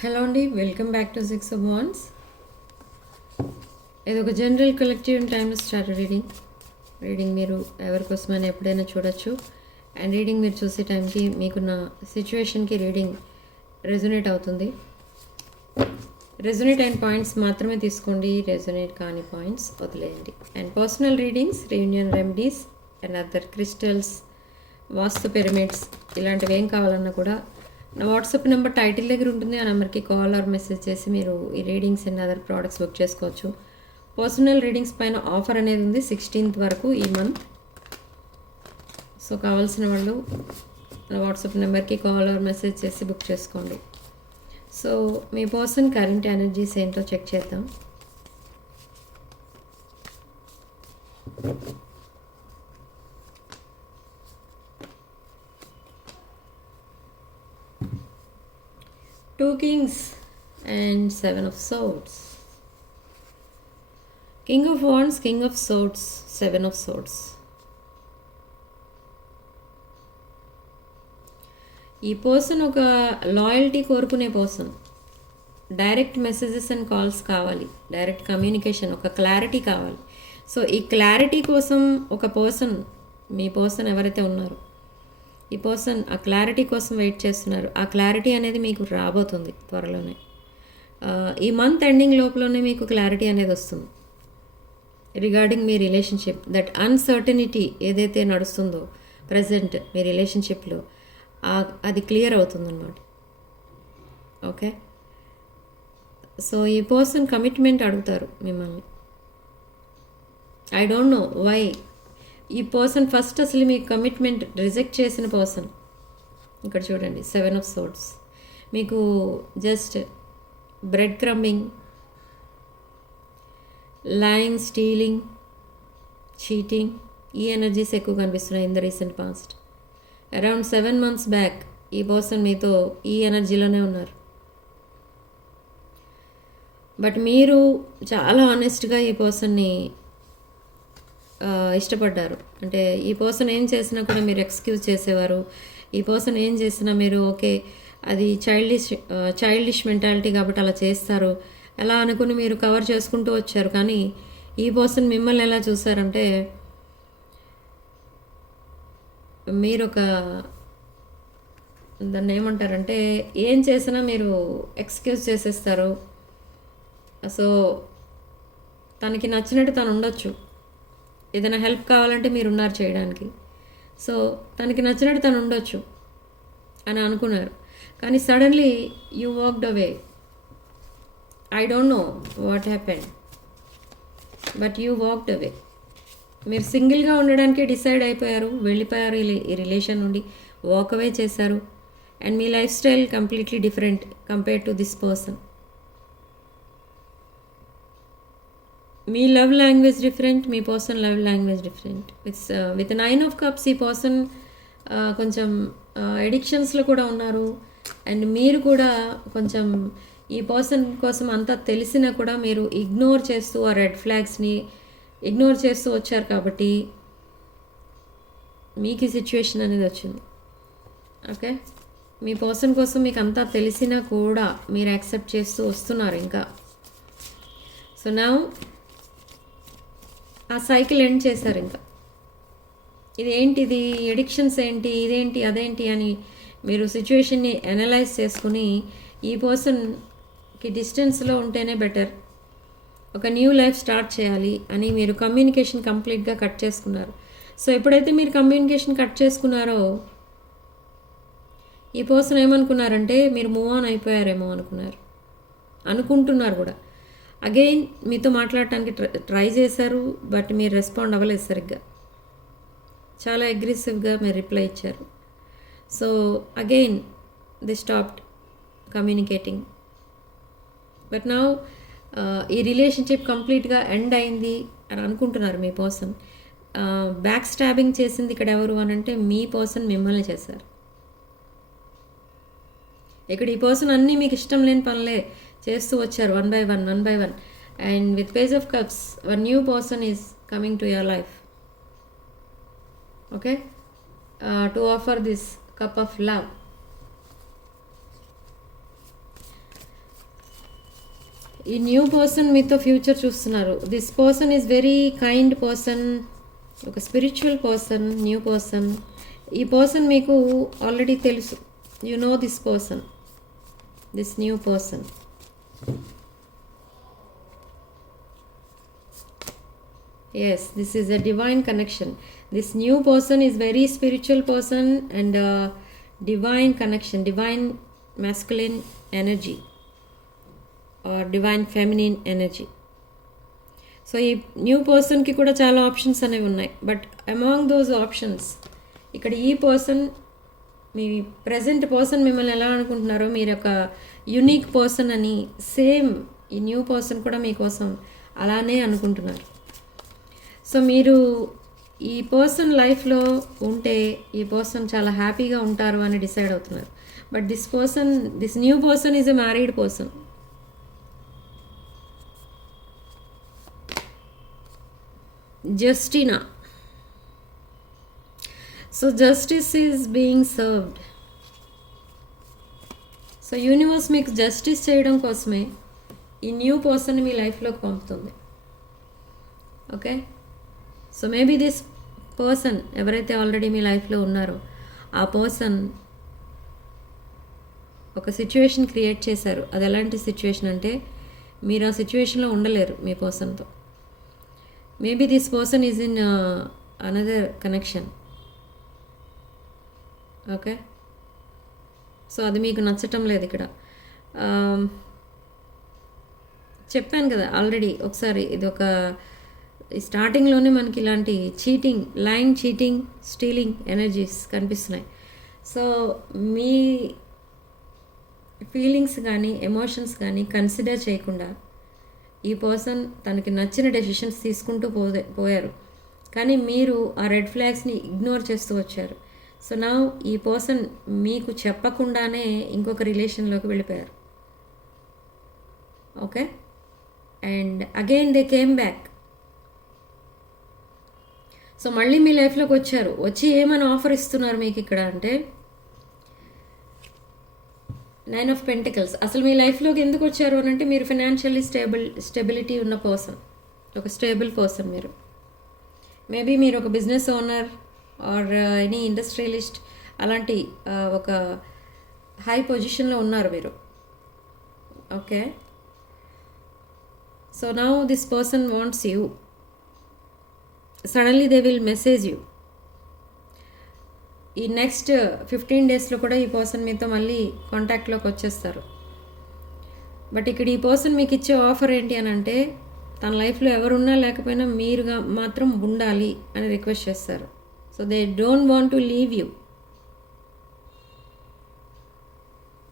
Hello అండి welcome back to six బాన్స్ ఇది ఒక జనరల్ కలెక్టివ్ టైంలో స్టార్ట్ రీడింగ్ రీడింగ్ మీరు ఎవరికోసమైనా ఎప్పుడైనా చూడొచ్చు. అండ్ రీడింగ్ మీరు చూసే టైంకి మీకున్న సిచ్యువేషన్కి రీడింగ్ రెజొనేట్ అవుతుంది. రెజొనేట్ అయిన పాయింట్స్ మాత్రమే తీసుకోండి రెజొనేట్ కాని పాయింట్స్ వదిలేయండి. And personal readings reunion remedies and other crystals vastu pyramids ఇలాంటివి ఏం కావాలన్నా కూడా వాట్సాప్ నెంబర్ టైటిల్ దగ్గర ఉంటుంది ఆ నెంబర్కి కాల్ ఆర్ మెసేజ్ చేసి మీరు ఈ readings and other products book చేసుకోవచ్చు. పర్సనల్ రీడింగ్స్ పైన ఆఫర్ అనేది ఉంది సిక్స్టీన్త్ వరకు ఈ మంత్. సో కావాల్సిన వాళ్ళు నా వాట్సాప్ నెంబర్కి కాల్ ఆర్ మెసేజ్ చేసి బుక్ చేసుకోండి. సో మీ పర్సన్ కరెంట్ ఎనర్జీస్ ఏంటో చెక్ చేద్దాం. Two kings and seven of swords king of wands king of swords seven of swords ఈ పర్సన్ ఒక లాయల్టీ కోరుకునే person direct messages and calls కావాలి. Direct communication ఒక క్లారిటీ కావాలి. సో ఈ క్లారిటీ కోసం ఒక పర్సన్ మీ పర్సన్ ఎవరైతే ఉన్నారో ఈ పర్సన్ ఆ క్లారిటీ కోసం వెయిట్ చేస్తున్నారు. ఆ క్లారిటీ అనేది మీకు రాబోతుంది త్వరలోనే. ఈ మంత్ ఎండింగ్ లోపలనే మీకు క్లారిటీ అనేది వస్తుంది. రిగార్డింగ్ మీ రిలేషన్షిప్ దట్ అన్సర్టనిటీ ఏదైతే నడుస్తుందో ప్రజెంట్ మీ రిలేషన్షిప్లో అది క్లియర్ అవుతుందన్నమాట. ఓకే సో ఈ పర్సన్ కమిట్మెంట్ అడుగుతారు మిమ్మల్ని. ఐ డోంట్ నో వై ఈ పర్సన్ ఫస్ట్ అసలు మీ కమిట్మెంట్ రిజెక్ట్ చేసిన పర్సన్ ఇక్కడ చూడండి సెవెన్ ఆఫ్ సోట్స్ మీకు just bread crumbing lying stealing cheating ఈ ఎనర్జీస్ ఎక్కువ కనిపిస్తున్నాయి in the recent past around seven months back ఈ పర్సన్ మీతో ఈ ఎనర్జీలోనే ఉన్నారు. బట్ మీరు చాలా ఆనెస్ట్గా ఈ పర్సన్ని ఇష్టపడ్డారు. అంటే ఈ పర్సన్ ఏం చేసినా కూడా మీరు ఎక్స్క్యూజ్ చేసేవారు. ఈ పర్సన్ ఏం చేసినా మీరు ఓకే అది చైల్డిష్ చైల్డిష్ మెంటాలిటీ కాబట్టి అలా చేస్తారు. అలా అనుకుని మీరు కవర్ చేసుకుంటూ వచ్చారు. కానీ ఈ పర్సన్ మిమ్మల్ని ఎలా చూసారంటే మీరు ఒక దాన్ని ఏమంటారంటే ఏం చేసినా మీరు ఎక్స్క్యూజ్ చేసేస్తారు. సో తనకి నచ్చినట్టు తను ఉండొచ్చు. ఏదైనా హెల్ప్ కావాలంటే మీరు ఉన్నారు చేయడానికి. సో తనకి నచ్చినట్టు తను ఉండొచ్చు అని అనుకున్నారు. కానీ suddenly you walked away I don't know what happen but you walked away మీరు సింగిల్గా ఉండడానికే డిసైడ్ అయిపోయారు వెళ్ళిపోయారు ఈ ఈ రిలేషన్ నుండి వాక్ అవే చేశారు. And me life style completely different compare to this person me love language different me person love language different with with nine of cups ఈ పర్సన్ uh, కొంచెం uh, ఎడిక్షన్స్లో కూడా ఉన్నారు. అండ్ మీరు కూడా కొంచెం ఈ పర్సన్ కోసం అంతా తెలిసినా కూడా మీరు ఇగ్నోర్ చేస్తూ ఆ రెడ్ ఫ్లాగ్స్ని ఇగ్నోర్ చేస్తూ వచ్చారు కాబట్టి మీకు ఈ సిచ్యువేషన్ అనేది వచ్చింది. ఓకే మీ పర్సన్ కోసం మీకు అంతా తెలిసినా కూడా మీరు యాక్సెప్ట్ చేస్తూ వస్తున్నారు ఇంకా. సో నా ఆ సైకిల్ ఎండ్ చేశారు ఇంకా. ఇది ఏంటిది ఎడిక్షన్స్ ఏంటి? ఇదేంటి? అదేంటి? అని మీరు సిచ్యువేషన్ని అనలైజ్ చేసుకుని ఈ పర్సన్కి డిస్టెన్స్లో ఉంటేనే బెటర్. ఒక న్యూ లైఫ్ స్టార్ట్ చేయాలి అని మీరు కమ్యూనికేషన్ కంప్లీట్గా కట్ చేసుకున్నారు. సో ఎప్పుడైతే మీరు కమ్యూనికేషన్ కట్ చేసుకున్నారో ఈ పర్సన్ ఏమనుకున్నారంటే మీరు మూవ్ ఆన్ అయిపోయారేమో అనుకున్నారు. అనుకుంటున్నారు కూడా. అగైన్ మీతో మాట్లాడటానికి ట్రై ట్రై చేశారు బట్ మీరు రెస్పాండ్ అవ్వలేదు సరిగ్గా. చాలా అగ్రెసివ్గా మీరు రిప్లై ఇచ్చారు. So again they stopped communicating but నా ఈ రిలేషన్షిప్ కంప్లీట్గా ఎండ్ అయింది అని అనుకుంటున్నారు మీ పర్సన్ బ్యాక్ స్టాబింగ్ చేసింది ఇక్కడ ఎవరు అని అంటే మీ పర్సన్ మిమ్మల్ని చేశారు. ఇక్కడ ఈ పర్సన్ అన్నీ మీకు ఇష్టం లేని పనులే. చేస్తూ వచ్చారు one by one one by one. And with page of cups one new person is coming to your life okay to offer this cup of love ఈ న్యూ పర్సన్ మీతో ఫ్యూచర్ చూస్తున్నారు. This person is very kind person ఒక spiritual person new person ఈ person మీకు already తెలుసు. You know this person this new person yes this is a divine connection this new person is very spiritual person and uh, divine connection divine masculine energy or divine feminine energy so ఈ new పర్సన్కి కూడా చాలా options అనేవి ఉన్నాయి but among those options ఇక్కడ ఈ person మీ present person మిమ్మల్ని ఎలా అనుకుంటున్నారో మీరు ఒక యునిక్ పర్సన్ అని సేమ్ ఈ న్యూ పర్సన్ కూడా మీకోసం అలానే అనుకుంటున్నారు సో మీరు ఈ పర్సన్ లైఫ్లో ఉంటే ఈ పర్సన్ చాలా హ్యాపీగా ఉంటారు అని డిసైడ్ అవుతున్నారు. But this person this new person is a married person. Justyna. So justice is being served. So universe మీకు జస్టిస్ చేయడం కోసమే ఈ న్యూ పర్సన్ మీ లైఫ్లోకి పంపుతుంది. Okay? So maybe this person ఎవరైతే ఆల్రెడీ మీ లైఫ్లో ఉన్నారో ఆ పర్సన్ ఒక సిచ్యువేషన్ క్రియేట్ చేశారు. అది ఎలాంటి సిచ్యువేషన్ అంటే మీరు ఆ సిచ్యువేషన్లో ఉండలేరు మీ పర్సన్తో maybe this person is in another connection okay so అది మీకు నచ్చటం లేదు ఇక్కడ. Um, చెప్పాను కదా ఆల్రెడీ ఒకసారి ఇది ఒక స్టార్టింగ్లోనే మనకి ఇలాంటి cheating line cheating stealing energies కనిపిస్తున్నాయి. సో మీ ఫీలింగ్స్ కానీ ఎమోషన్స్ కానీ కన్సిడర్ చేయకుండా ఈ పర్సన్ తనకి నచ్చిన డెసిషన్స్ తీసుకుంటూ పోదే పోయారు. కానీ మీరు ఆ రెడ్ ఫ్లాగ్స్ని ఇగ్నోర్ చేస్తూ వచ్చారు. సో నా ఈ పర్సన్ మీకు చెప్పకుండానే ఇంకొక రిలేషన్లోకి వెళ్ళిపోయారు. Okay and again they came back so మళ్ళీ మీ లైఫ్లోకి వచ్చారు. వచ్చి ఏమైనా ఆఫర్ ఇస్తున్నారు మీకు ఇక్కడ అంటే నైన్ ఆఫ్ పెంటికల్స్ అసలు మీ లైఫ్లోకి ఎందుకు వచ్చారు అని అంటే మీరు ఫినాన్షియల్లీ స్టేబుల్ స్టెబిలిటీ ఉన్న పర్సన్ ఒక స్టేబుల్ పర్సన్ మీరు. మేబీ మీరు ఒక business owner or any industrialist అలాంటి uh, ఒక హై పొజిషన్లో ఉన్నారు మీరు. Okay so now this person wants you suddenly they will message you ఈ నెక్స్ట్ ఫిఫ్టీన్ డేస్లో కూడా ఈ పర్సన్ మీతో మళ్ళీ కాంటాక్ట్లోకి వచ్చేస్తారు. బట్ ఇక్కడ ఈ పర్సన్ మీకు ఇచ్చే ఆఫర్ ఏంటి అని అంటే తన లైఫ్లో ఎవరున్నా లేకపోయినా మీరుగా మాత్రం ఉండాలి అని రిక్వెస్ట్ చేస్తారు. So they don't want to leave you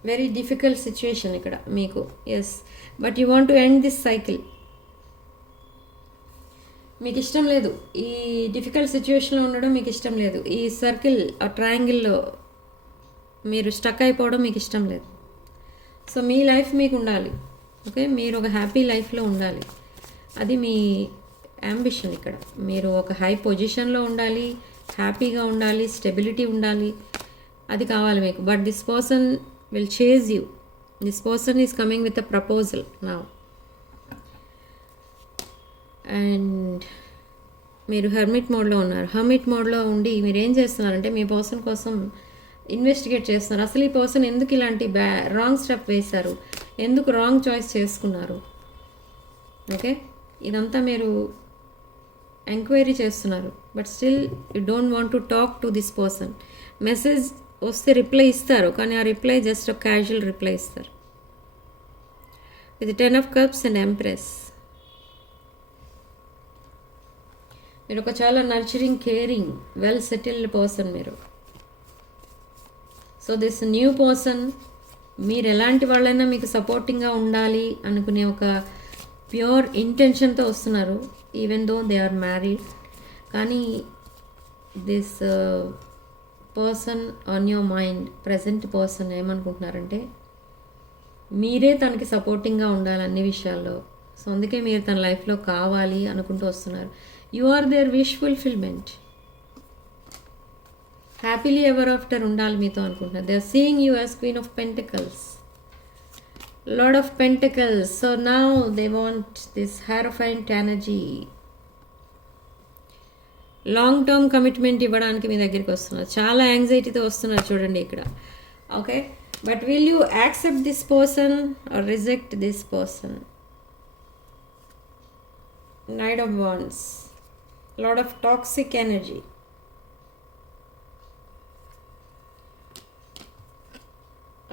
very difficult situation ఇక్కడ మీకు. Yes but you want to end this cycle మీకు ఇష్టం లేదు. ఈ డిఫికల్ట్ సిచ్యువేషన్లో ఉండడం మీకు ఇష్టం లేదు. ఈ సర్కిల్ ఆ ట్రయాంగిల్లో మీరు స్టక్ అయిపోవడం మీకు ఇష్టం లేదు. సో మీ లైఫ్ మీకు ఉండాలి ఓకే? మీరు ఒక హ్యాపీ లైఫ్లో ఉండాలి. అది మీ అంబిషన్ ఇక్కడ. మీరు ఒక హై పొజిషన్లో ఉండాలి హ్యాపీగా ఉండాలి స్టెబిలిటీ ఉండాలి. అది కావాలి మీకు. But this person will chase you. This person is coming with a proposal నా. అండ్ మీరు హర్మిట్ మోడ్లో ఉన్నారు. హర్మిట్ మోడ్లో ఉండి మీరు ఏం చేస్తున్నారంటే మీ పర్సన్ కోసం ఇన్వెస్టిగేట్ చేస్తున్నారు. అసలు ఈ పర్సన్ ఎందుకు ఇలాంటి బ్యా రాంగ్ స్టెప్ వేశారు? ఎందుకు రాంగ్ చాయిస్ చేసుకున్నారు? ఓకే? ఇదంతా మీరు ఎంక్వైరీ చేస్తున్నారు. But still you don't want to talk to this person. Message వస్తే రిప్లై ఇస్తారు. కానీ ఆ రిప్లై జస్ట్ ఒక క్యాజువల్ రిప్లై ఇస్తారు. With ten of cups and empress. మీరు ఒక చాలా nurturing caring well settled person మీరు. సో దిస్ న్యూ పర్సన్ మీరు ఎలాంటి వాళ్ళైనా మీకు సపోర్టింగ్గా ఉండాలి అనుకునే ఒక ప్యూర్ ఇంటెన్షన్తో వస్తున్నారు even though they are married కానీ this person on your mind present person ఏమనుకుంటున్నారంటే మీరే తనకి సపోర్టింగ్గా ఉండాలి అన్ని విషయాల్లో. సో అందుకే మీరు తన లైఫ్లో కావాలి అనుకుంటూ వస్తున్నారు. You are their wish fulfilment happily ever after ఉండాలి మీతో అనుకుంటున్నారు they are seeing you as queen of pentacles lord of pentacles so నా they want this hierophant energy long term commitment ఇవ్వడానికి మీ దగ్గరికి వస్తున్నారు. చాలా యాంగ్జైటీతో వస్తున్నారు చూడండి ఇక్కడ. Okay but will you accept this person or reject this person knight of wands lord of toxic energy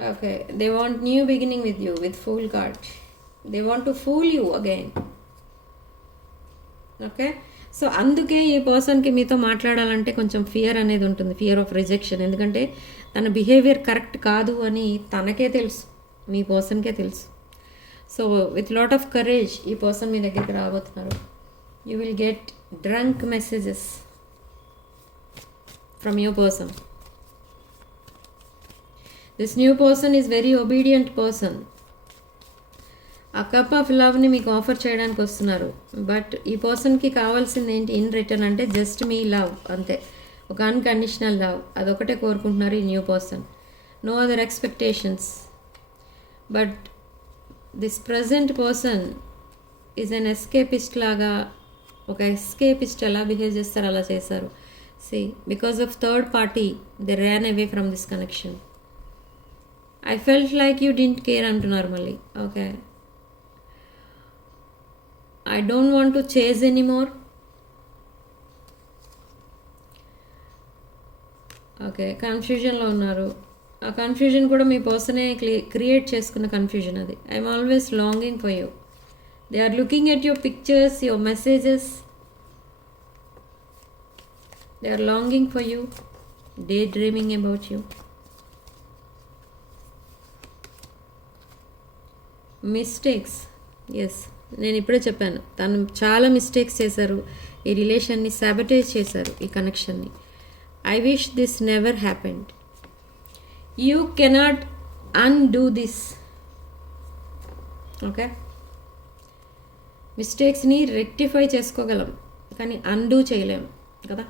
Okay, they want new beginning with you with fool card. They want to fool you again. Okay so అందుకే ఈ పర్సన్కి మీతో మాట్లాడాలంటే కొంచెం fear అనేది ఉంటుంది fear of rejection ఎందుకంటే తన బిహేవియర్ కరెక్ట్ కాదు అని తనకే తెలుసు మీ పర్సన్కే తెలుసు. So with lot of courage ఈ పర్సన్ మీ దగ్గరికి రాబోతున్నారు. You will get drunk messages from you person this new person is very obedient person ఆ కప్ ఆఫ్ లవ్ని మీకు ఆఫర్ చేయడానికి వస్తున్నారు. బట్ ఈ పర్సన్కి కావాల్సింది ఏంటి? ఇన్ రిటర్న్ అంటే జస్ట్ మీ లవ్ అంతే. ఒక అన్కండిషనల్ లవ్ అదొకటే కోరుకుంటున్నారు ఈ new person no other expectations but this present person is an escapist లాగా ఒక ఎస్కేపిస్ట్ ఎలా బిహేవ్ చేస్తారు అలా చేశారు. See because of third party they ran away from this connection I felt like you didn't care అంటున్నారు మళ్ళీ. Okay I don't want to chase anymore okay కన్ఫ్యూజన్లో ఉన్నారు. ఆ కన్ఫ్యూజన్ కూడా మీ పర్సనే క్రియేట్ చేసుకున్న కన్ఫ్యూజన్ అది. I'm always longing for you they are looking at your pictures your messages they are longing for you day dreaming about you mistakes yes నేను ఇప్పుడే చెప్పాను. తను చాలా మిస్టేక్స్ చేశారు. ఈ రిలేషన్ని సాబటేజ్ చేశారు ఈ కనెక్షన్ని I wish this never happened you cannot undo this okay మిస్టేక్స్ని rectify చేసుకోగలం కానీ అన్డూ చేయలేము కదా?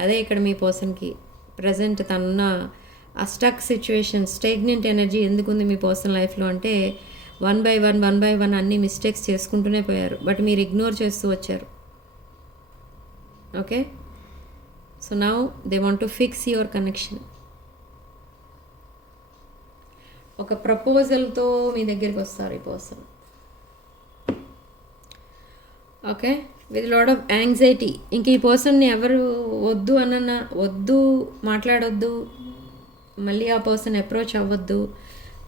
అదే ఇక్కడ మీ పర్సన్కి ప్రజెంట్ తనున్న ఆ స్టక్ సిచ్యువేషన్ స్టేగ్నెంట్ ఎనర్జీ ఎందుకుంది మీ పర్సన్ లైఫ్లో అంటే one by one one by one అన్ని మిస్టేక్స్ చేసుకుంటూనే పోయారు బట్ మీరు ఇగ్నోర్ చేస్తూ వచ్చారు. Okay? So now they want to fix your connection. ఒక ప్రపోజల్తో మీ దగ్గరికి వస్తారు ఈ person. Okay with lot of anxiety ఇంక ఈ పర్సన్ని ఎవరు వద్దు అన్న వద్దు మాట్లాడొద్దు మళ్ళీ ఆ పర్సన్ అప్రోచ్ అవ్వద్దు.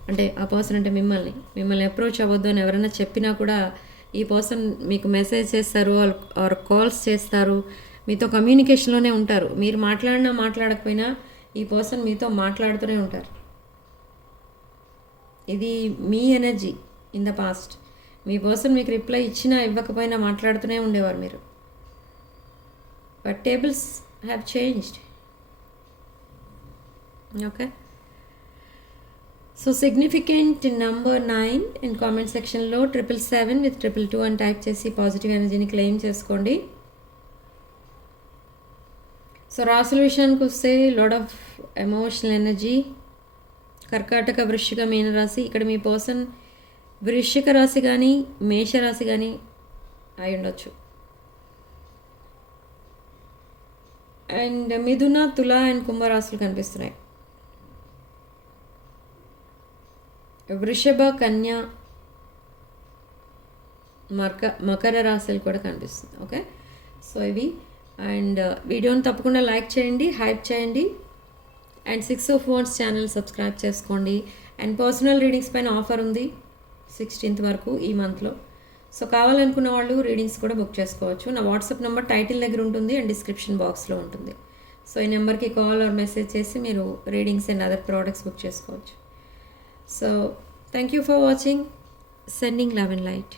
అంటే ఆ పర్సన్ అంటే మిమ్మల్ని. మిమ్మల్ని అప్రోచ్ అవ్వద్దు అని ఎవరైనా చెప్పినా కూడా ఈ పర్సన్ మీకు మెసేజ్ చేస్తారు ఆర్ కాల్స్ చేస్తారు. మీతో కమ్యూనికేషన్లోనే ఉంటారు. మీరు మాట్లాడినా మాట్లాడకపోయినా ఈ పర్సన్ మీతో మాట్లాడుతూనే ఉంటారు. ఇది మీ ఎనర్జీ ఇన్ ద పాస్ట్ మీ పర్సన్ మీకు రిప్లై ఇచ్చినా ఇవ్వకపోయినా మాట్లాడుతూనే ఉండేవారు మీరు. But tables have changed. Okay? So significant number nine in comment సెక్షన్లో triple seven with triple two అని టైప్ చేసి పాజిటివ్ ఎనర్జీని క్లెయిమ్ చేసుకోండి. సో రాసుల విషయానికి వస్తే లాడ్ ఆఫ్ ఎమోషనల్ ఎనర్జీ కర్కాటక వృశ్చిక మీనరాశి. ఇక్కడ మీ పర్సన్ వృశ్చిక రాశి కానీ మేషరాశి కానీ అయి ఉండొచ్చు. అండ్ మిథున తుల అండ్ కుంభరాశులు కనిపిస్తున్నాయి. వృషభ కన్య మక మకర రాశులు కూడా కనిపిస్తుంది. ఓకే? సో ఇవి. అండ్ వీడియోని తప్పకుండా లైక్ చేయండి హైప్ చేయండి. And six of wands channel subscribe చేసుకోండి. అండ్ పర్సనల్ రీడింగ్స్ పైన ఆఫర్ ఉంది. సిక్స్టీన్త్ వరకు ఈ మంత్లో. సో కావాలనుకున్న వాళ్ళు రీడింగ్స్ కూడా బుక్ చేసుకోవచ్చు. నా వాట్సాప్ నెంబర్ టైటిల్ దగ్గర ఉంటుంది అండ్ డిస్క్రిప్షన్ బాక్స్లో ఉంటుంది. సో ఈ నెంబర్కి కాల్ ఆర్ మెసేజ్ చేసి మీరు readings and other products book చేసుకోవచ్చు. So thank you for watching. Sending love and light